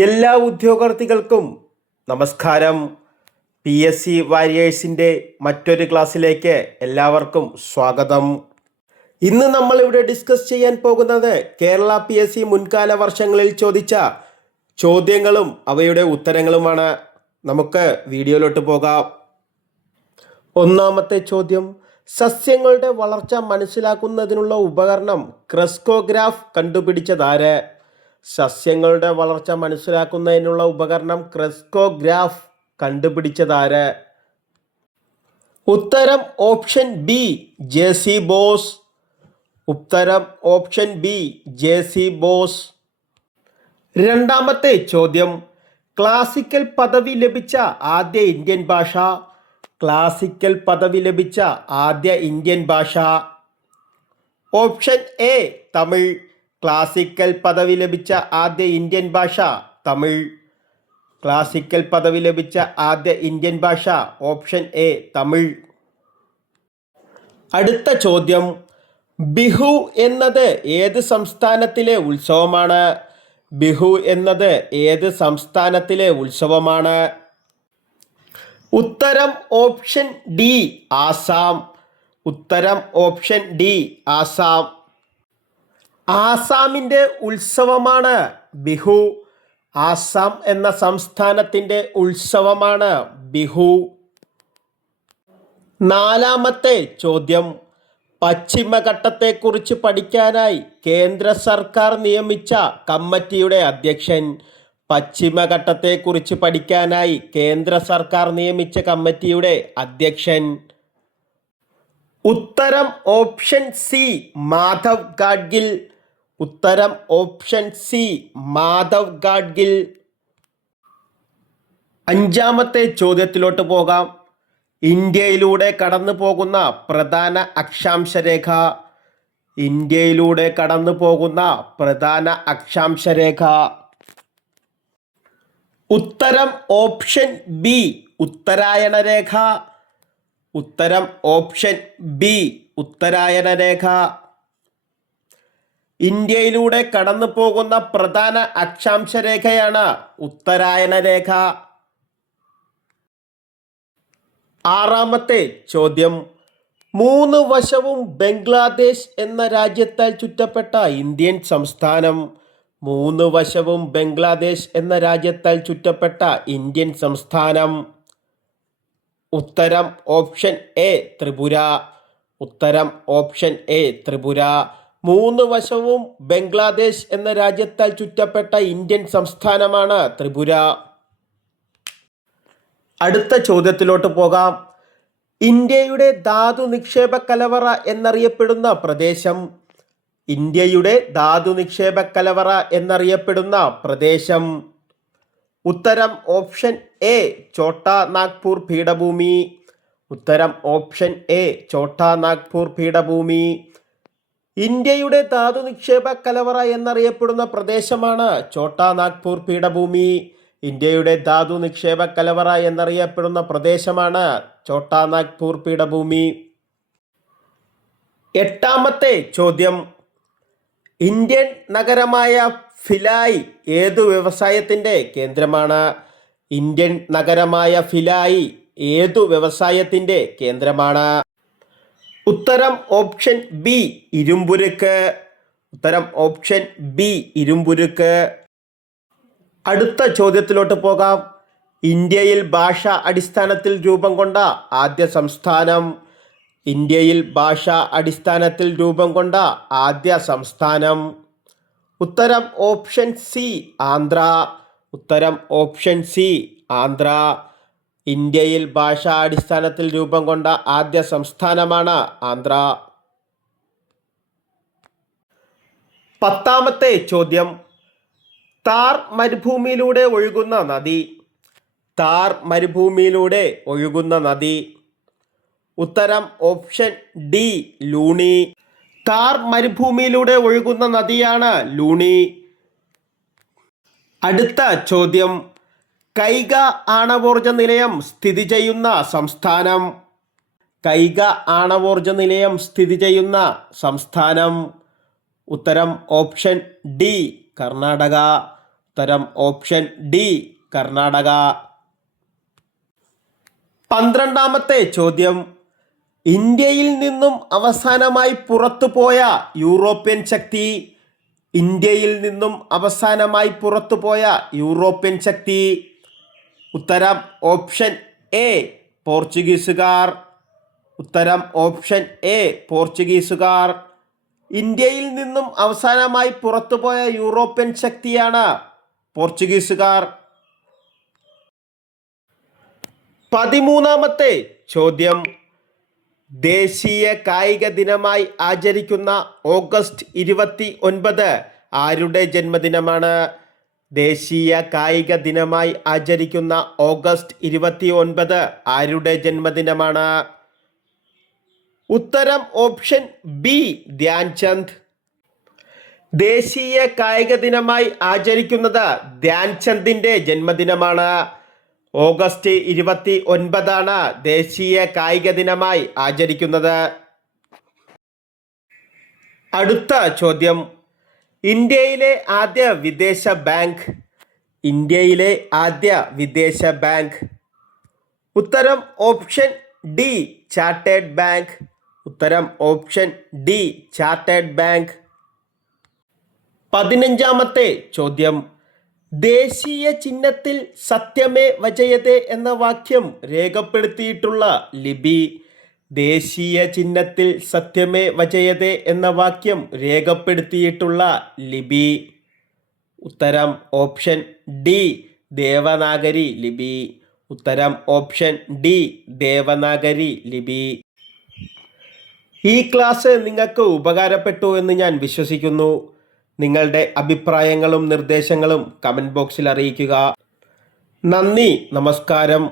എല്ലാ ഉദ്യോഗാർത്ഥികൾക്കും നമസ്കാരം. PSC വാരിയേഴ്സിൻ്റെ മറ്റൊരു ക്ലാസ്സിലേക്ക് എല്ലാവർക്കും സ്വാഗതം. ഇന്ന് നമ്മൾ ഇവിടെ ഡിസ്കസ് ചെയ്യാൻ പോകുന്നത് കേരള PSC മുൻകാല വർഷങ്ങളിൽ ചോദിച്ച ചോദ്യങ്ങളും അവയുടെ ഉത്തരങ്ങളുമാണ്. നമുക്ക് വീഡിയോയിലോട്ട് പോകാം. ഒന്നാമത്തെ ചോദ്യം, സസ്യങ്ങളുടെ വളർച്ച മനസ്സിലാക്കുന്നതിനുള്ള ഉപകരണം ക്രെസ്കോഗ്രാഫ് കണ്ടുപിടിച്ചതാര്? സസ്യങ്ങളുടെ വളർച്ച മനസ്സിലാക്കുന്നതിനുള്ള ഉപകരണം ക്രെസ്കോഗ്രാഫ് കണ്ടുപിടിച്ചതാര്? ഉത്തരം ഓപ്ഷൻ ബി, JC ബോസ്. ഉത്തരം ഓപ്ഷൻ ബി, JC ബോസ്. രണ്ടാമത്തെ ചോദ്യം, ക്ലാസിക്കൽ പദവി ലഭിച്ച ആദ്യ ഇന്ത്യൻ ഭാഷ. ക്ലാസിക്കൽ പദവി ലഭിച്ച ആദ്യ ഇന്ത്യൻ ഭാഷ. Option A, Tamil. ക്ലാസിക്കൽ പദവി ലഭിച്ച ആദ്യ ഇന്ത്യൻ ഭാഷ തമിഴ്. ക്ലാസിക്കൽ പദവി ലഭിച്ച ആദ്യ ഇന്ത്യൻ ഭാഷ ഓപ്ഷൻ എ, തമിഴ്. അടുത്ത ചോദ്യം, ബിഹു എന്നത് ഏത് സംസ്ഥാനത്തിലെ ഉത്സവമാണ്? ബിഹു എന്നത് ഏത് സംസ്ഥാനത്തിലെ ഉത്സവമാണ്? ഉത്തരം ഓപ്ഷൻ ഡി, ആസാം. ഉത്തരം ഓപ്ഷൻ ഡി, ആസാം. ആസാമിൻ്റെ ഉത്സവമാണ് ബിഹു. ആസാം എന്ന സംസ്ഥാനത്തിൻ്റെ ഉത്സവമാണ് ബിഹു. നാലാമത്തെ ചോദ്യം, പശ്ചിമഘട്ടത്തെക്കുറിച്ച് പഠിക്കാനായി കേന്ദ്ര സർക്കാർ നിയമിച്ച കമ്മിറ്റിയുടെ അധ്യക്ഷൻ. പശ്ചിമഘട്ടത്തെക്കുറിച്ച് പഠിക്കാനായി കേന്ദ്ര സർക്കാർ നിയമിച്ച കമ്മിറ്റിയുടെ അധ്യക്ഷൻ. ഉത്തരം ഓപ്ഷൻ സി, മാധവ് ഗാഡ്ഗിൽ. ഉത്തരം ഓപ്ഷൻ സി, മാധവ് ഗാഡ്ഗിൽ. അഞ്ചാമത്തെ ചോദ്യത്തിലോട്ട് പോകാം. ഇന്ത്യയിലൂടെ കടന്നു പോകുന്ന പ്രധാന അക്ഷാംശരേഖ. ഇന്ത്യയിലൂടെ കടന്നു പോകുന്ന പ്രധാന അക്ഷാംശരേഖ. ഉത്തരം ഓപ്ഷൻ ബി, ഉത്തരായണ രേഖ. ഉത്തരം ഓപ്ഷൻ ബി, ഉത്തരായണ രേഖ. ഇന്ത്യയിലൂടെ കടന്നു പോകുന്ന പ്രധാന അക്ഷാംശരേഖയാണ് ഉത്തരായണ രേഖ. ആറാമത്തെ ചോദ്യം, മൂന്ന് വശവും ബംഗ്ലാദേശ് എന്ന രാജ്യത്താൽ ചുറ്റപ്പെട്ട ഇന്ത്യൻ സംസ്ഥാനം. മൂന്ന് വശവും ബംഗ്ലാദേശ് എന്ന രാജ്യത്താൽ ചുറ്റപ്പെട്ട ഇന്ത്യൻ സംസ്ഥാനം. ഉത്തരം ഓപ്ഷൻ എ, ത്രിപുര. ഉത്തരം ഓപ്ഷൻ എ, ത്രിപുര. മൂന്ന് വശവും ബംഗ്ലാദേശ് എന്ന രാജ്യത്താൽ ചുറ്റപ്പെട്ട ഇന്ത്യൻ സംസ്ഥാനമാണ് ത്രിപുര. അടുത്ത ചോദ്യത്തിലോട്ട് പോകാം. ഇന്ത്യയുടെ ധാതു നിക്ഷേപ കലവറ എന്നറിയപ്പെടുന്ന പ്രദേശം. ഇന്ത്യയുടെ ധാതു നിക്ഷേപ കലവറ എന്നറിയപ്പെടുന്ന പ്രദേശം. ഉത്തരം ഓപ്ഷൻ എ, ഛോട്ടാ നാഗ്പൂർ പീഠഭൂമി. ഉത്തരം ഓപ്ഷൻ എ, ഛോട്ടാ നാഗ്പൂർ പീഠഭൂമി. ഇന്ത്യയുടെ ധാതു നിക്ഷേപ കലവറ എന്നറിയപ്പെടുന്ന പ്രദേശമാണ് ഛോട്ടാ നാഗ്പൂർ പീഠഭൂമി. ഇന്ത്യയുടെ ധാതു നിക്ഷേപ കലവറ എന്നറിയപ്പെടുന്ന പ്രദേശമാണ് ഛോട്ടാ നാഗ്പൂർ പീഠഭൂമി. എട്ടാമത്തെ ചോദ്യം, ഇന്ത്യൻ നഗരമായ ഭിലായ് ഏതു വ്യവസായത്തിൻ്റെ കേന്ദ്രമാണ്? ഇന്ത്യൻ നഗരമായ ഭിലായ് ഏതു വ്യവസായത്തിൻ്റെ കേന്ദ്രമാണ്? ഉത്തരം ഓപ്ഷൻ ബി, ഇരുമ്പുരുക്ക്. ഉത്തരം ഓപ്ഷൻ ബി, ഇരുമ്പുരുക്ക്. അടുത്ത ചോദ്യത്തിലോട്ട് പോകാം. ഇന്ത്യയിൽ ഭാഷാ അടിസ്ഥാനത്തിൽ രൂപം കൊണ്ട ആദ്യ സംസ്ഥാനം. ഇന്ത്യയിൽ ഭാഷാ അടിസ്ഥാനത്തിൽ രൂപം കൊണ്ട ആദ്യ സംസ്ഥാനം. ഉത്തരം ഓപ്ഷൻ സി, ആന്ധ്ര. ഉത്തരം ഓപ്ഷൻ സി, ആന്ധ്ര. ഇന്ത്യയിൽ ഭാഷാ അടിസ്ഥാനത്തിൽ രൂപം കൊണ്ട ആദ്യ സംസ്ഥാനമാണ് ആന്ധ്ര. പത്താമത്തെ ചോദ്യം, താർ മരുഭൂമിയിലൂടെ ഒഴുകുന്ന നദി. താർ മരുഭൂമിയിലൂടെ ഒഴുകുന്ന നദി. ഉത്തരം ഓപ്ഷൻ ഡി, ലൂണി. താർ മരുഭൂമിയിലൂടെ ഒഴുകുന്ന നദിയാണ് ലൂണി. അടുത്ത ചോദ്യം, കൈഗ ആണവോർജ നിലയം സ്ഥിതി ചെയ്യുന്ന സംസ്ഥാനം. കൈഗ ആണവോർജ നിലയം സ്ഥിതി ചെയ്യുന്ന സംസ്ഥാനം. ഉത്തരം ഓപ്ഷൻ ഡി, കർണാടക. ഉത്തരം ഓപ്ഷൻ ഡി കർണാടക. 12ാമത്തെ ചോദ്യം. ഇന്ത്യയിൽ നിന്നും അവസാനമായി പുറത്തുപോയ യൂറോപ്യൻ ശക്തി. ഇന്ത്യയിൽ നിന്നും അവസാനമായി പുറത്തുപോയ യൂറോപ്യൻ ശക്തി. ഉത്തരം ഓപ്ഷൻ എ പോർച്ചുഗീസുകാർ. ഉത്തരം ഓപ്ഷൻ എ പോർച്ചുഗീസുകാർ. ഇന്ത്യയിൽ നിന്നും അവസാനമായി പുറത്തുപോയ യൂറോപ്യൻ ശക്തിയാണ് പോർച്ചുഗീസുകാർ. 13ാമത്തെ ചോദ്യം. ദേശീയ കായിക ദിനമായി ആചരിക്കുന്ന ഓഗസ്റ്റ് 29 ആരുടെ ജന്മദിനമാണ്? ദേശീയ കായിക ദിനമായി ആചരിക്കുന്ന ഓഗസ്റ്റ് 29 ആരുടെ ജന്മദിനമാണ്? ഉത്തരം ഓപ്ഷൻ ബി ധ്യാൻചന്ദ്. ദേശീയ കായിക ദിനമായി ആചരിക്കുന്നത് ധ്യാൻചന്ദിൻ്റെ ജന്മദിനമാണ്. ഓഗസ്റ്റ് 29 ദേശീയ കായിക ദിനമായി ആചരിക്കുന്നത്. അടുത്ത ചോദ്യം. ഇന്ത്യയിലെ ആദ്യ വിദേശ ബാങ്ക്. ഇന്ത്യയിലെ ആദ്യ വിദേശ ബാങ്ക്. ഉത്തരം ഓപ്ഷൻ ഡി ചാർട്ടേഡ് ബാങ്ക്. ഉത്തരം ഓപ്ഷൻ ഡി ചാർട്ടേഡ് ബാങ്ക്. 15ാമത്തെ ചോദ്യം. ദേശീയ ചിഹ്നത്തിൽ സത്യമേ വജയതേ എന്ന വാക്യം രേഖപ്പെടുത്തിയിട്ടുള്ള ലിപി. ദേശീയ ചിഹ്നത്തിൽ സത്യമേ വജയതേ എന്ന വാക്യം രേഖപ്പെടുത്തിയിട്ടുള്ള ലിപി. ഉത്തരം ഓപ്ഷൻ ഡി ദേവനാഗരി ലിപി. ഉത്തരം ഓപ്ഷൻ ഡി ദേവനാഗരി ലിപി. ഈ ക്ലാസ് നിങ്ങൾക്ക് ഉപകാരപ്പെട്ടു എന്ന് ഞാൻ വിശ്വസിക്കുന്നു. നിങ്ങളുടെ അഭിപ്രായങ്ങളും നിർദ്ദേശങ്ങളും കമൻറ്റ് ബോക്സിൽ അറിയിക്കുക. നന്ദി, നമസ്കാരം.